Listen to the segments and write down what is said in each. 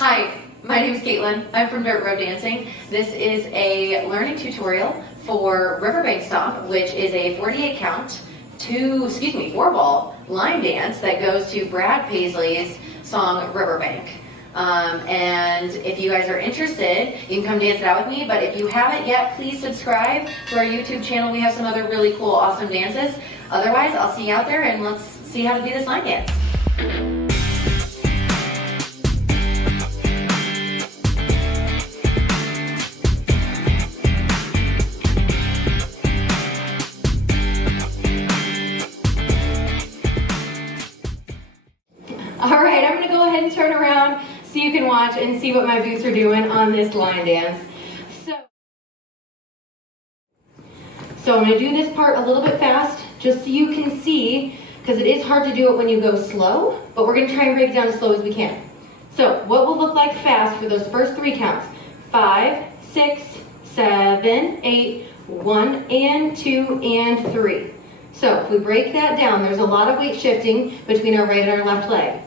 Hi, my name is Caitlin. I'm from Dirt Road Dancing. This is a learning tutorial for Riverbank Stomp, which is a 48 count, 4-ball line dance that goes to Brad Paisley's song Riverbank. And if you guys are interested, you can come dance it out with me, but if you haven't yet, please subscribe to our YouTube channel. We have some other really cool, awesome dances. Otherwise, I'll see you out there and let's see how to do this line dance. All right, I'm gonna go ahead and turn around so you can watch and see what my boots are doing on this line dance. So I'm gonna do this part a little bit fast, just so you can see, because it is hard to do it when you go slow, but we're gonna try and break it down as slow as we can. So what will look like fast for those first 3 counts? 5, 6, 7, 8, 1 and 2 and 3. So if we break that down, there's a lot of weight shifting between our right and our left leg.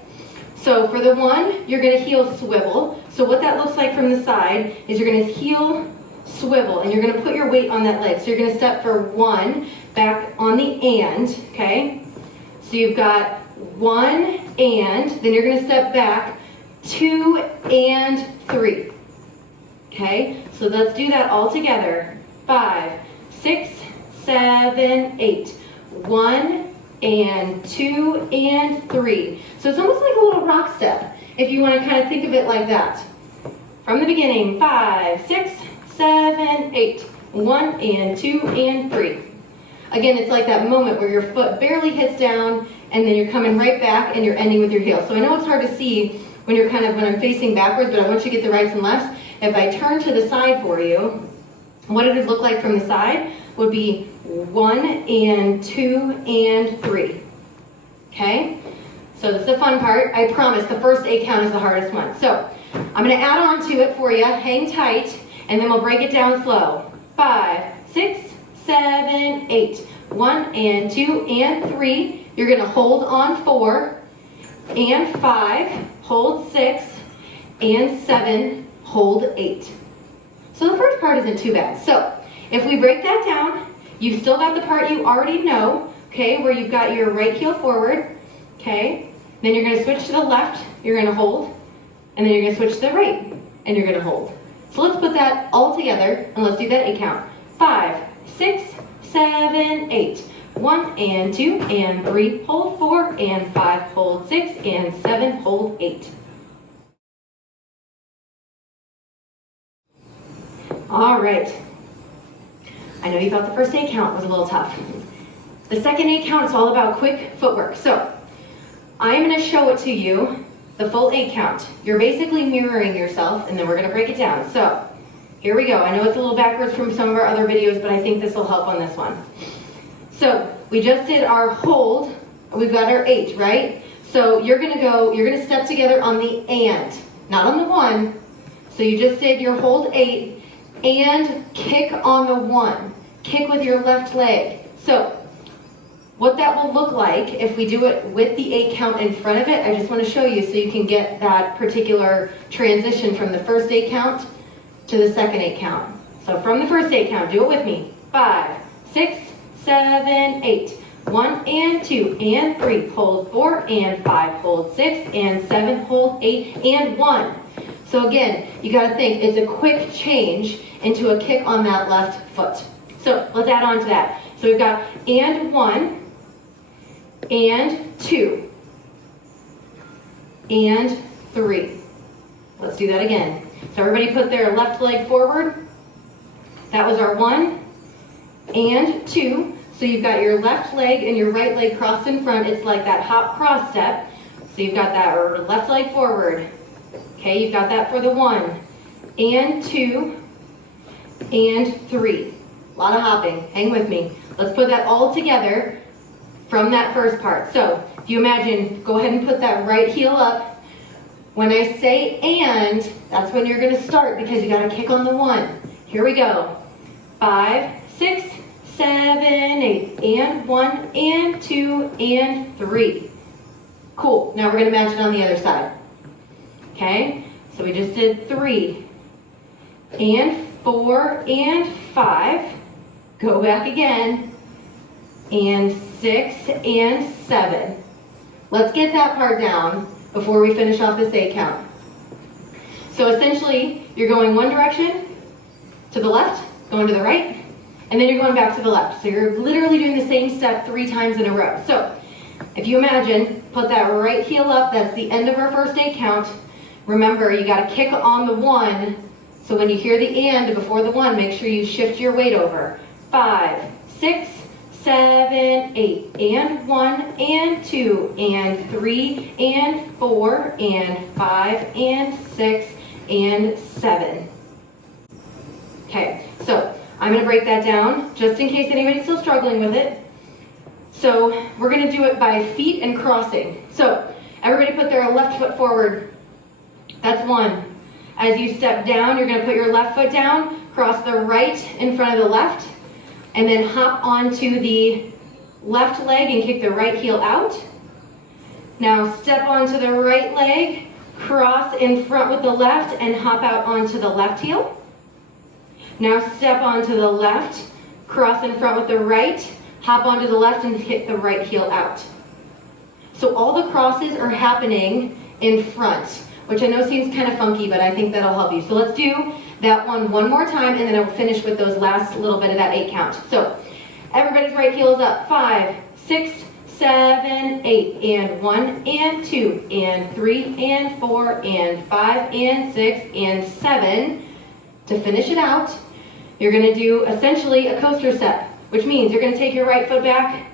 So for the 1, you're gonna heel swivel. So what that looks like from the side is you're gonna heel swivel and you're gonna put your weight on that leg. So you're gonna step for 1, back on the and, okay? So you've got 1 and, then you're gonna step back 2 and 3. Okay, so let's do that all together. 5, 6, 7, 8. 1 and 2 and 3. So it's almost like a little rock step, if you want to kind of think of it like that. From the beginning, 5, 6, 7, 8. 1 and 2 and 3. Again, it's like that moment where your foot barely hits down and then you're coming right back and you're ending with your heel. So I know it's hard to see when I'm facing backwards, but I want you to get the rights and lefts. If I turn to the side for you, what it would look like from the side would be 1 and 2 and 3. Okay? So this is the fun part. I promise the first 8 count is the hardest one. So I'm going to add on to it for you. Hang tight, and then we'll break it down slow. 5, 6, 7, 8. 1 and 2 and 3. You're going to hold on 4 and 5. Hold 6 and 7. Hold 8. So the first part isn't too bad. So if we break that down, you've still got the part you already know, okay, where you've got your right heel forward, okay? Then you're going to switch to the left, you're going to hold, and then you're going to switch to the right, and you're going to hold. So let's put that all together, and let's do that 8 count. 5, 6, 7, 8. 1 and 2 and 3, hold 4 and 5, hold 6 and 7, hold 8. All right. I know you thought the first 8 count was a little tough. The second 8 count is all about quick footwork. So I'm going to show it to you, the full 8 count. You're basically mirroring yourself, and then we're going to break it down. So here we go. I know it's a little backwards from some of our other videos, but I think this will help on this one. So we just did our hold. We've got our 8, right? So you're going to step together on the and, not on the 1. So you just did your hold 8 and kick on the 1. Kick with your left leg. So what that will look like if we do it with the 8 count in front of it, I just want to show you so you can get that particular transition from the first 8 count to the second 8 count. So from the first 8 count, do it with me. 5, 6, 7, 8. 1 and 2 and 3, hold 4 and 5, hold 6 and 7, hold 8 and 1. So again, you got to think it's a quick change into a kick on that left foot. So let's add on to that. So we've got and 1 and 2 and 3. Let's do that again. So everybody put their left leg forward. That was our 1 and 2. So you've got your left leg and your right leg crossed in front. It's like that hop cross step. So you've got that left leg forward. Okay, you've got that for the 1 and 2 and 3. A lot of hopping. Hang with me. Let's put that all together from that first part. So if you imagine, go ahead and put that right heel up. When I say and, that's when you're going to start because you got to kick on the 1. Here we go. 5, 6, 7, 8. And 1 and 2 and 3. Cool. Now we're going to match it on the other side. Okay? So we just did 3 and 4 and 5. Go back again. And 6 and 7. Let's get that part down before we finish off this 8 count. So essentially, you're going one direction, to the left, going to the right, and then you're going back to the left. So you're literally doing the same step 3 times in a row. So if you imagine, put that right heel up, that's the end of our first 8 count. Remember, you got to kick on the 1, so when you hear the and before the 1, make sure you shift your weight over. 5, 6, 7, 8, and 1, and 2, and 3, and 4, and 5, and 6, and 7. Okay, so I'm going to break that down just in case anybody's still struggling with it. So we're going to do it by feet and crossing. So everybody put their left foot forward. That's 1. As you step down, you're going to put your left foot down, cross the right in front of the left, and then hop onto the left leg and kick the right heel out. Now step onto the right leg, cross in front with the left, and hop out onto the left heel. Now step onto the left, cross in front with the right, hop onto the left, and hit the right heel out. So all the crosses are happening in front, which I know seems kind of funky, but I think that'll help you. So let's do that one more time, and then I'll finish with those last little bit of that 8 count. So everybody's right heel is up. 5, 6, 7, 8, and 1, and 2, and 3, and 4, and 5, and 6, and 7. To finish it out, you're going to do essentially a coaster step, which means you're going to take your right foot back,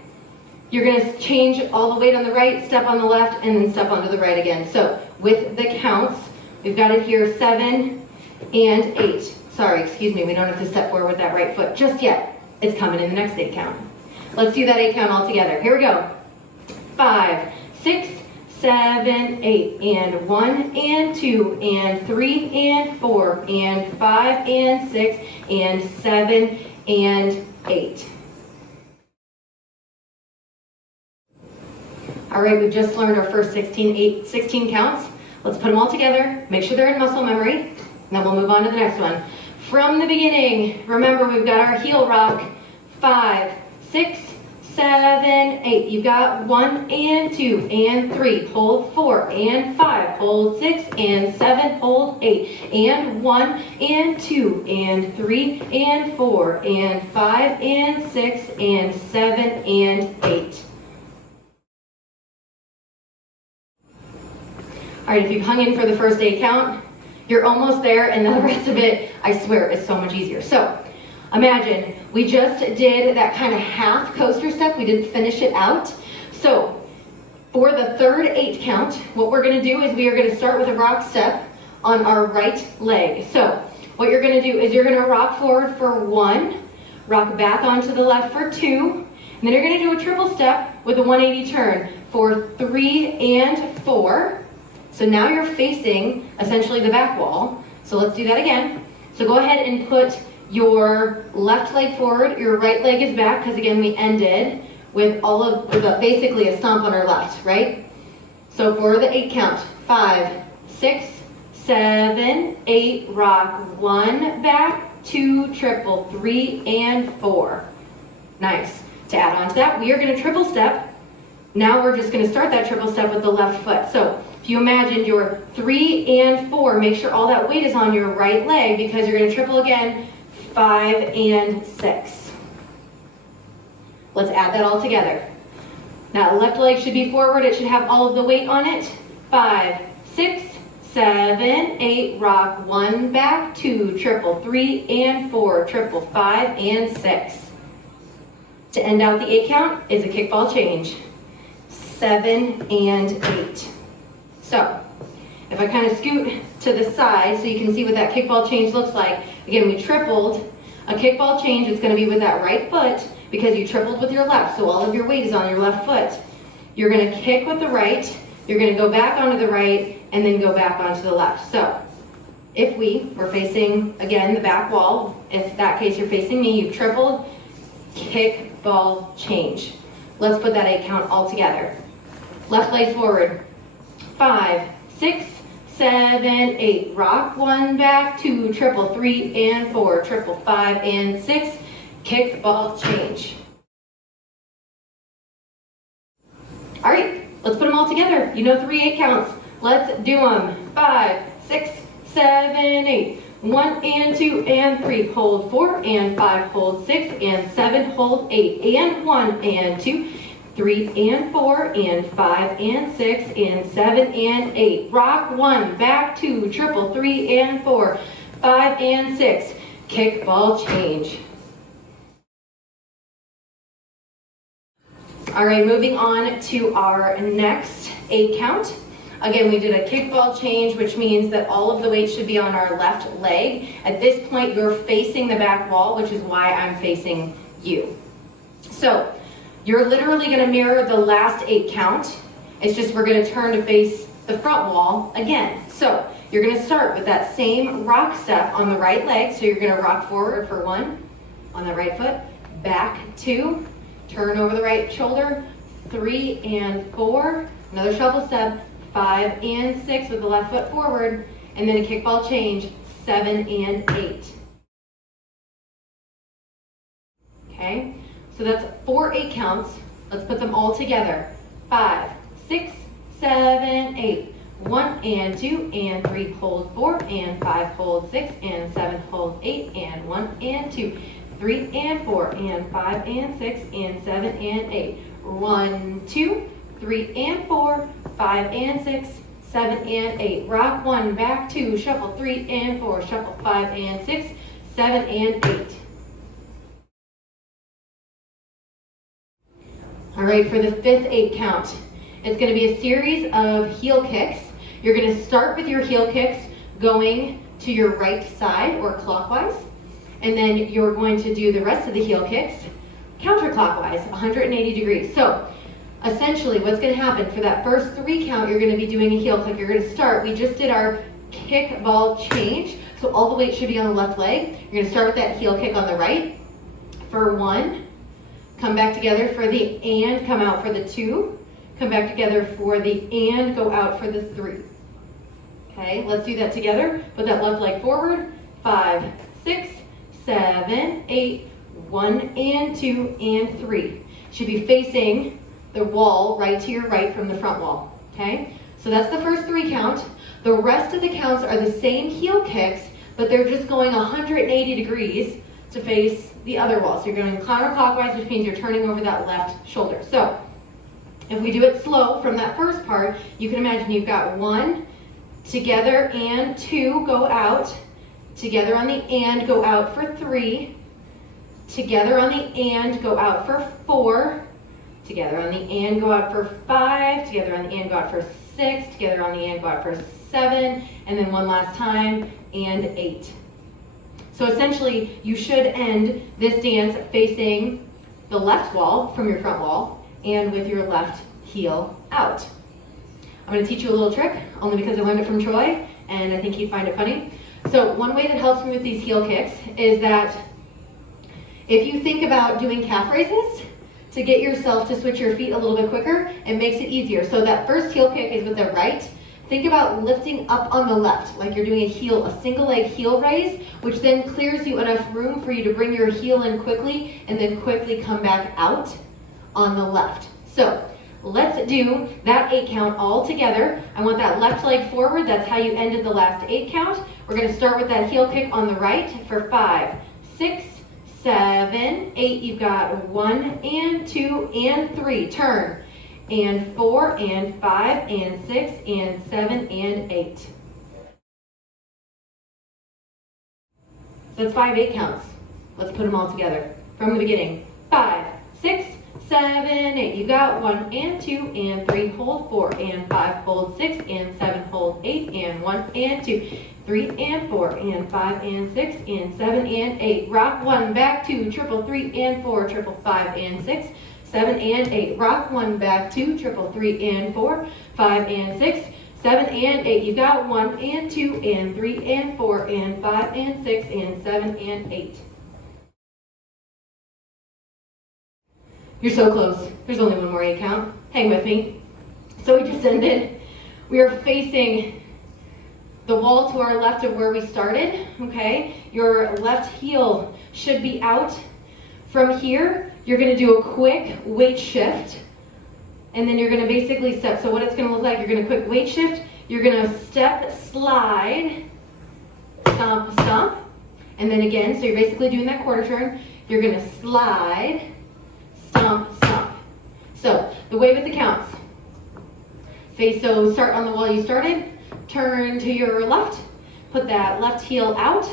you're going to change all the weight on the right, step on the left, and then step onto the right again. So with the counts, we've got it here 7 and 8. Sorry, excuse me, we don't have to step forward with that right foot just yet. It's coming in the next 8 count. Let's do that 8 count all together. Here we go. 5, 6, 7, 8, and 1, and 2, and 3, and 4, and 5, and 6, and 7, and 8. All right, we've just learned our first 16 counts. Let's put them all together, make sure they're in muscle memory, and then we'll move on to the next one. From the beginning, remember we've got our heel rock. 5, 6, 7, 8. You've got 1 and 2 and 3. Hold 4 and 5. Hold 6 and 7. Hold 8 and 1 and 2 and 3 and 4 and 5 and 6 and 7 and 8. All right, if you've hung in for the first 8 count, you're almost there, and the rest of it, I swear, is so much easier. So imagine we just did that kind of half coaster step. We didn't finish it out. So for the third 8 count, what we're going to do is we are going to start with a rock step on our right leg. So what you're going to do is you're going to rock forward for 1, rock back onto the left for 2, and then you're going to do a triple step with a 180 turn for 3 and 4. So now you're facing essentially the back wall. So let's do that again. So go ahead and put your left leg forward, your right leg is back, because again we ended with basically a stomp on our left, right? So for the 8 count, 5, 6, 7, 8, rock 1 back, 2, triple, 3, and 4. Nice. To add on to that, we are going to triple step. Now we're just going to start that triple step with the left foot. So if you imagined your 3 and 4, make sure all that weight is on your right leg, because you're going to triple again, 5 and 6. Let's add that all together. Now left leg should be forward, it should have all of the weight on it. 5, 6, 7, 8, rock 1 back, 2, triple, 3 and 4, triple, 5 and 6. To end out the 8 count is a kickball change. 7 and 8. So if I kind of scoot to the side so you can see what that kickball change looks like. Again, we tripled. A kickball change is going to be with that right foot because you tripled with your left, so all of your weight is on your left foot. You're going to kick with the right, you're going to go back onto the right, and then go back onto the left. So if we were facing, again, the back wall, if that case you're facing me, you've tripled, kick, ball, change. Let's put that 8 count all together. Left leg forward. 5, 6, 7, 8. Rock 1 back, 2, triple 3 and 4, triple 5 and 6. Kick, ball, change. All right, let's put them all together. You know 3 8 counts. Let's do them. 5, 6, 7, 8. 1 and 2 and 3. Hold 4 and 5. Hold 6 and 7. Hold 8 and 1 and 2. 3 and 4 and 5 and 6 and 7 and 8. Rock 1, back 2, triple 3 and 4, 5 and 6. Kick, ball, change. All right, moving on to our next 8 count. Again, we did a kick, ball, change, which means that all of the weight should be on our left leg. At this point, you're facing the back wall, which is why I'm facing you. So, you're literally going to mirror the last 8 count. It's just we're going to turn to face the front wall again. So you're going to start with that same rock step on the right leg. So you're going to rock forward for 1 on the right foot, back 2, turn over the right shoulder, 3 and 4, another shuffle step, 5 and 6 with the left foot forward, and then a kick, ball, change, 7 and 8. Okay? So that's 4 8 counts. Let's put them all together. 5, 6, 7, 8. 1 and 2 and 3. Hold 4 and 5. Hold 6 and 7. Hold 8 and 1 and 2. 3 and 4 and 5 and 6 and 7 and 8. 1, 2, 3 and 4, 5 and 6, 7 and 8. Rock 1, back 2, shuffle 3 and 4, shuffle 5 and 6, 7 and 8. All right, for the 5th 8 count, it's going to be a series of heel kicks. You're going to start with your heel kicks going to your right side or clockwise, and then you're going to do the rest of the heel kicks counterclockwise, 180 degrees. So essentially what's going to happen for that first 3 count, you're going to be doing a heel kick. You're going to start, we just did our kick, ball, change, so all the weight should be on the left leg. You're going to start with that heel kick on the right for 1. Come back together for the and, come out for the 2. Come back together for the and, go out for the 3. Okay, let's do that together. Put that left leg forward. 5, 6, 7, 8, 1 and 2 and 3. Should be facing the wall right to your right from the front wall. Okay, so that's the first 3 count. The rest of the counts are the same heel kicks, but they're just going 180 degrees to face the other wall. So you're going counterclockwise, which means you're turning over that left shoulder. So if we do it slow from that first part, you can imagine you've got 1, together and 2, go out, together on the and, go out for 3, together on the and, go out for 4, together on the and, go out for 5, together on the and, go out for 6, together on the and, go out for 7, and then one last time, and 8. So essentially, you should end this dance facing the left wall from your front wall and with your left heel out. I'm going to teach you a little trick, only because I learned it from Troy, and I think he'd find it funny. So one way that helps me with these heel kicks is that if you think about doing calf raises, to get yourself to switch your feet a little bit quicker, it makes it easier. So that first heel kick is with the right. Think about lifting up on the left, like you're doing a single leg heel raise, which then clears you enough room for you to bring your heel in quickly and then quickly come back out on the left. So let's do that 8 count all together. I want that left leg forward. That's how you ended the last 8 count. We're going to start with that heel kick on the right for 5, 6, 7, 8. You've got 1 and 2 and 3. Turn. And 4 and 5 and 6 and 7 and 8. So that's 5 8 counts. Let's put them all together from the beginning. 5, 6, 7, 8. You got 1 and 2 and 3. Hold 4 and 5. Hold 6 and 7. Hold 8 and 1 and 2. 3 and 4 and 5 and 6 and 7 and 8. Rock 1, back 2, triple 3 and 4, triple 5 and 6. 7 and 8. Rock 1, back 2, triple 3 and 4, 5 and 6, 7 and 8. You got 1 and 2 and 3 and 4 and 5 and 6 and 7 and 8. You're so close. There's only one more 8 count. Hang with me. So we just ended. We are facing the wall to our left of where we started, okay? Your left heel should be out. From here, you're gonna do a quick weight shift, and then you're gonna basically step. So what it's gonna look like, you're gonna quick weight shift, you're gonna step, slide, stomp, stomp, and then again, so you're basically doing that quarter turn, you're gonna slide, stomp, stomp. So the way with the counts, so start on the wall you started, turn to your left, put that left heel out.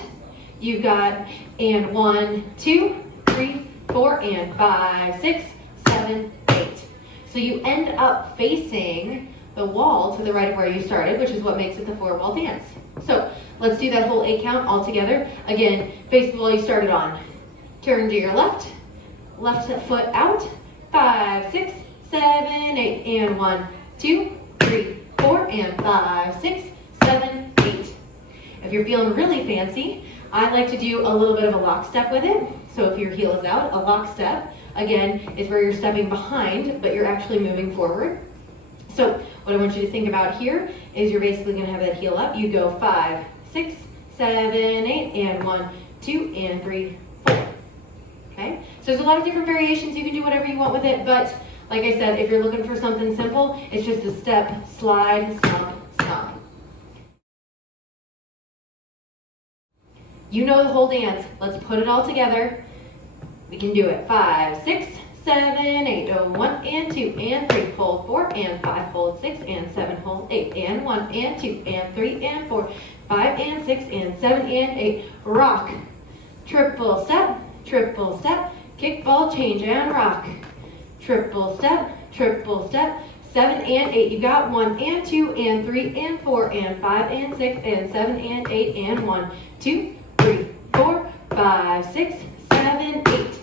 You've got, and 1, 2, 3, 4, and 5, 6, 7, 8. So you end up facing the wall to the right of where you started, which is what makes it the 4-wall dance. So let's do that whole 8 count all together. Again, face the wall you started on. Turn to your left, left foot out, 5, 6, 7, 8, and 1, 2, 3, 4, and 5, 6, 7, 8. If you're feeling really fancy, I like to do a little bit of a lockstep with it. So if your heel is out, a lockstep, again, is where you're stepping behind, but you're actually moving forward. So what I want you to think about here is you're basically gonna have that heel up. You go 5, 6, 7, 8, and 1, 2, and 3, 4. Okay? So there's a lot of different variations. You can do whatever you want with it, but like I said, if you're looking for something simple, it's just a step, slide, stomp, stomp. You know the whole dance. Let's put it all together. We can do it. 5, 6, 7, 8. Oh, 1 and 2 and 3. Hold 4 and 5. Hold 6 and 7. Hold 8 and 1 and 2 and 3 and 4. 5 and 6 and 7 and 8. Rock. Triple step. Triple step. Kick, ball, change, and rock. Triple step. Triple step. 7 and 8. You got 1 and 2 and 3 and 4 and 5 and 6 and 7 and 8 and 1, 2, 3, 4, 5, 6, 7, 8.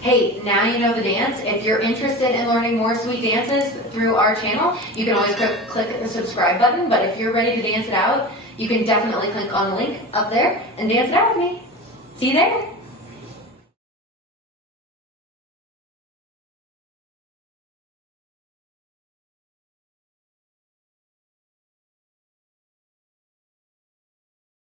Hey, now you know the dance. If you're interested in learning more sweet dances through our channel, you can always click the subscribe button. But if you're ready to dance it out, you can definitely click on the link up there and dance it out with me. See you there.